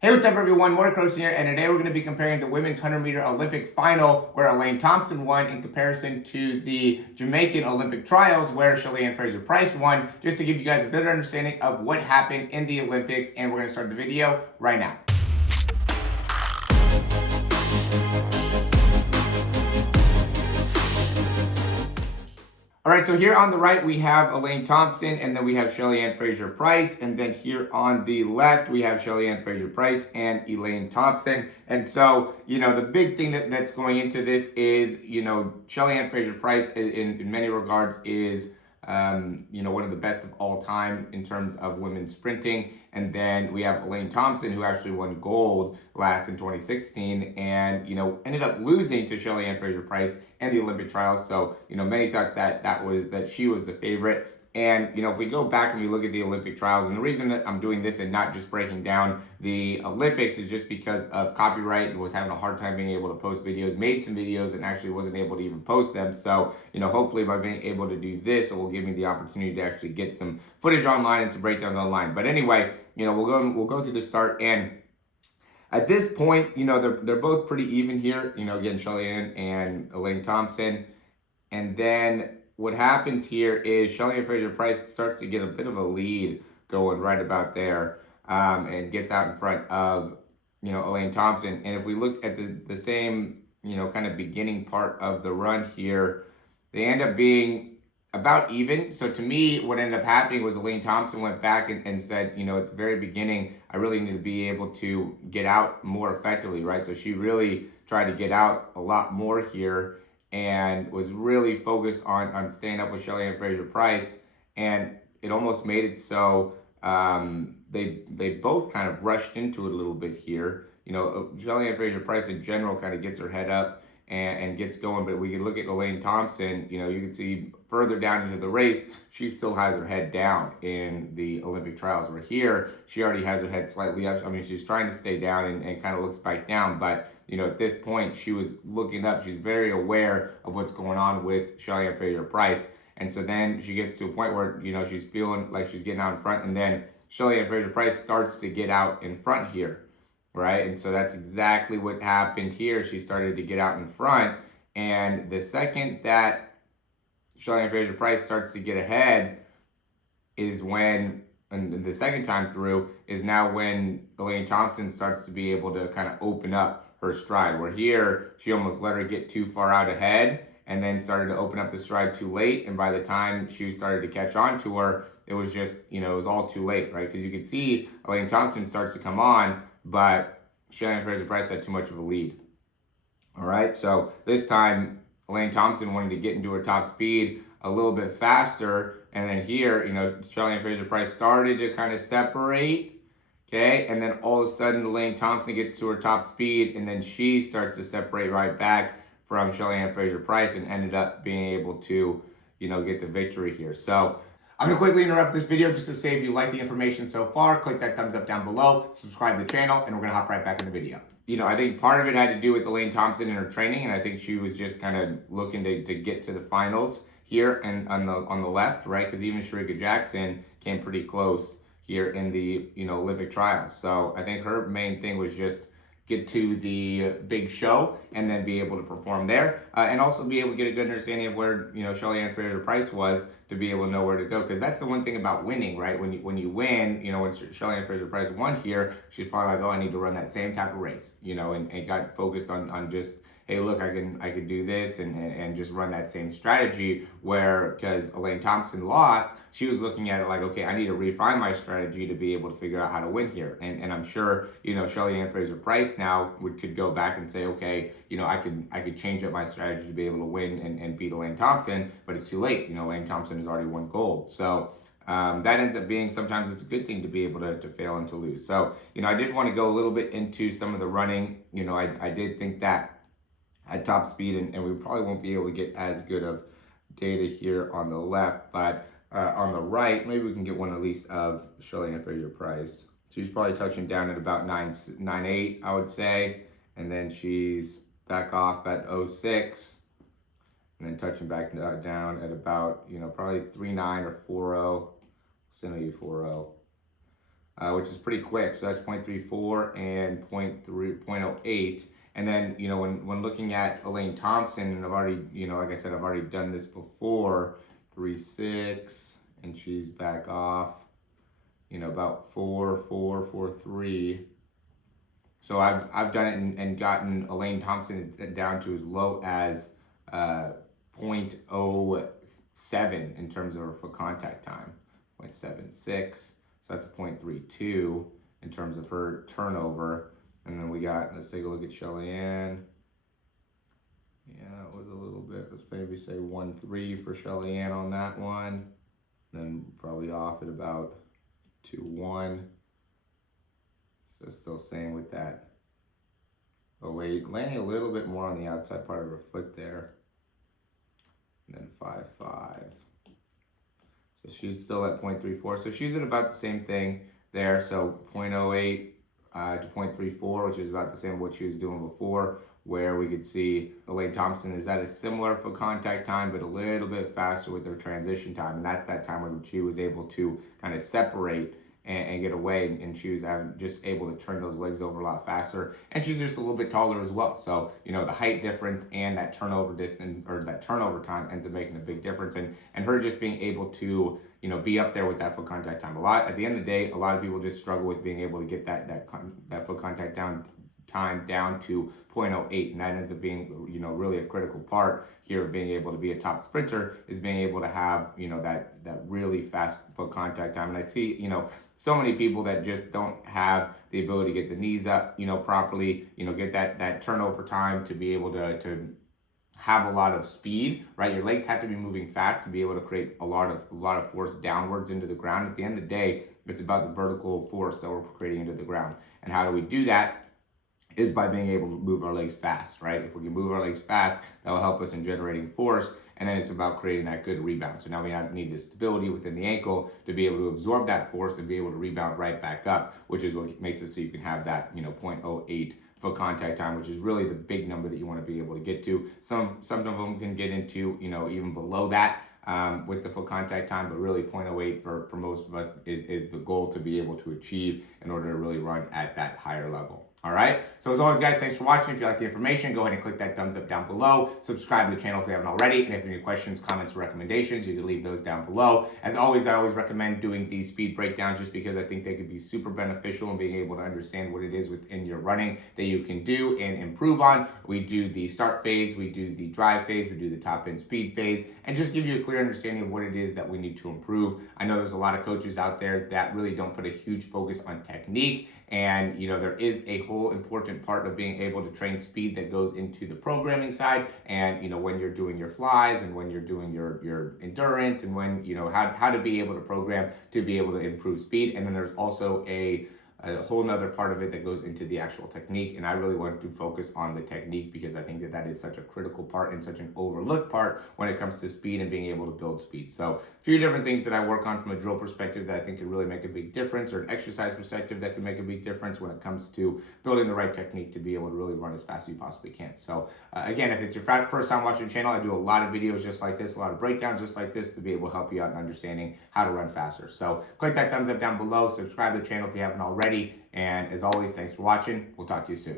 Hey, what's up everyone? Morey Croson here, and today we're going to be comparing the women's 100-meter Olympic final where Elaine Thompson won in comparison to the Jamaican Olympic trials where Shelly-Ann Fraser-Pryce won, just to give you guys a better understanding of what happened in the Olympics, and we're going to start the video right now. All right, so here on the right, we have Elaine Thompson, and then we have Shelly-Ann Fraser-Pryce, and then here on the left, we have Shelly-Ann Fraser-Pryce and Elaine Thompson. And so, the big thing that's going into this is, Shelly-Ann Fraser-Pryce in many regards is, one of the best of all time in terms of women's sprinting. And then we have Elaine Thompson, who actually won gold last in 2016 and, ended up losing to Shelly-Ann Fraser-Pryce and the Olympic trials. So, many thought that she was the favorite. And, if we go back and we look at the Olympic trials, and the reason that I'm doing this and not just breaking down the Olympics is just because of copyright and was having a hard time being able to post videos, made some videos and actually wasn't able to even post them. So, hopefully by being able to do this, it will give me the opportunity to actually get some footage online and some breakdowns online. But anyway, we'll go through the start. And at this point, they're both pretty even here. Again, Shelly-Ann and Elaine Thompson. And then what happens here is Shelly-Ann Fraser-Pryce starts to get a bit of a lead going right about there, and gets out in front of, Elaine Thompson. And if we look at the same, kind of beginning part of the run here, they end up being about even. So to me, what ended up happening was Elaine Thompson went back and said, at the very beginning, I really need to be able to get out more effectively, right? So she really tried to get out a lot more here and was really focused on staying up with Shelly-Ann Fraser-Pryce. And it almost made it so they both kind of rushed into it a little bit here. Shelly-Ann Fraser-Pryce in general kind of gets her head up and gets going. But we can look at Elaine Thompson, you can see further down into the race, she still has her head down in the Olympic trials. Where here, she already has her head slightly up. I mean, she's trying to stay down and kind of looks back down. But, at this point, she was looking up. She's very aware of what's going on with Shelly-Ann Fraser-Pryce. And so then she gets to a point where, she's feeling like she's getting out in front. And then Shelly-Ann Fraser-Pryce starts to get out in front here. Right? And so that's exactly what happened here. She started to get out in front. And the second that Shelly-Ann Fraser-Pryce starts to get ahead is when, and the second time through, is now when Elaine Thompson starts to be able to kind of open up her stride. Where here, she almost let her get too far out ahead and then started to open up the stride too late. And by the time she started to catch on to her, it was just, it was all too late, right? Because you could see Elaine Thompson starts to come on, but Shelly-Ann Fraser-Pryce had too much of a lead. All right, so this time, Elaine Thompson wanted to get into her top speed a little bit faster. And then here, Shelly-Ann Fraser-Pryce started to kind of separate, okay? And then all of a sudden, Elaine Thompson gets to her top speed, and then she starts to separate right back from Shelly-Ann Fraser-Pryce and ended up being able to, get the victory here. So I'm going to quickly interrupt this video just to say if you like the information so far, click that thumbs up down below, subscribe to the channel, and we're going to hop right back in the video. I think part of it had to do with Elaine Thompson and her training, and I think she was just kind of looking to get to the finals here and on the left, right? Because even Shericka Jackson came pretty close here in the Olympic trials. So I think her main thing was just get to the big show and then be able to perform there, and also be able to get a good understanding of where Shelly-Ann Fraser-Pryce was to be able to know where to go. Because that's the one thing about winning, right? When you win, when Shelly-Ann Fraser-Pryce won here, she's probably like, oh, I need to run that same type of race, and got focused on just, hey, look, I can do this and just run that same strategy. Where, because Elaine Thompson lost, she was looking at it like, okay, I need to refine my strategy to be able to figure out how to win here. And I'm sure, Shelly-Ann Fraser-Pryce now could go back and say, okay, I could change up my strategy to be able to win and beat Elaine Thompson, but it's too late. Elaine Thompson has already won gold. So that ends up being, sometimes it's a good thing to be able to fail and to lose. So, I did want to go a little bit into some of the running. I did think that at top speed, and we probably won't be able to get as good of data here on the left, but on the right, maybe we can get one at least of Shelly-Ann Fraser-Pryce. She's probably touching down at about 9.8, I would say, and then she's back off at 0.6, and then touching back down at about, probably 3.9 or 4.0, maybe 4.0. which is pretty quick. So that's 0.34 and 0.08. And then, when looking at Elaine Thompson, and I've already, like I said, I've already done this before, 3.6, and she's back off, about 4.3. So I've done it and gotten Elaine Thompson down to as low as 0.07 in terms of her foot contact time, 0.76. So that's a 0.32 in terms of her turnover. And then let's take a look at Shelly-Ann. Yeah, it was a little bit, let's maybe say 1.3 for Shelly-Ann on that one. Then probably off at about 2.1. So still staying with that. Oh wait, landing a little bit more on the outside part of her foot there. And then 5.5. So she's still at 0.34. So she's at about the same thing there. So 0.08 to 0.34, which is about the same as what she was doing before, where we could see Elaine Thompson is at a similar foot contact time, but a little bit faster with her transition time. And that's that time when she was able to kind of separate and get away, and she was just able to turn those legs over a lot faster. And she's just a little bit taller as well. So, the height difference and that turnover distance, or that turnover time, ends up making a big difference. And her just being able to, be up there with that foot contact time. At the end of the day, a lot of people just struggle with being able to get that foot contact time down to 0.08, and that ends up being really a critical part here of being able to be a top sprinter, is being able to have that really fast foot contact time. And I see so many people that just don't have the ability to get the knees up properly, get that turnover time to be able to have a lot of speed, right? Your legs have to be moving fast to be able to create a lot of force downwards into the ground. At the end of the day, it's about the vertical force that we're creating into the ground. And how do we do that? Is by being able to move our legs fast, right? If we can move our legs fast, that will help us in generating force. And then it's about creating that good rebound. So now we need the stability within the ankle to be able to absorb that force and be able to rebound right back up, which is what makes it so you can have that 0.08 foot contact time, which is really the big number that you want to be able to get to. Some of them can get into even below that with the foot contact time, but really 0.08 for most of us is the goal to be able to achieve in order to really run at that higher level. All right. So as always, guys, thanks for watching. If you like the information, go ahead and click that thumbs up down below. Subscribe to the channel if you haven't already. And if you have any questions, comments, or recommendations, you can leave those down below. As always, I always recommend doing these speed breakdowns just because I think they could be super beneficial in being able to understand what it is within your running that you can do and improve on. We do the start phase, we do the drive phase, we do the top end speed phase, and just give you a clear understanding of what it is that we need to improve. I know there's a lot of coaches out there that really don't put a huge focus on technique. And there is a whole important part of being able to train speed that goes into the programming side. And when you're doing your flies, and when you're doing your endurance, and when how to be able to program to be able to improve speed. And then there's also a whole nother part of it that goes into the actual technique. And I really want to focus on the technique because I think that is such a critical part and such an overlooked part when it comes to speed and being able to build speed. So a few different things that I work on from a drill perspective that I think could really make a big difference, or an exercise perspective that can make a big difference when it comes to building the right technique to be able to really run as fast as you possibly can. So again, if it's your first time watching the channel, I do a lot of videos just like this, a lot of breakdowns just like this to be able to help you out in understanding how to run faster. So click that thumbs up down below, subscribe to the channel if you haven't already. And as always, thanks for watching. We'll talk to you soon.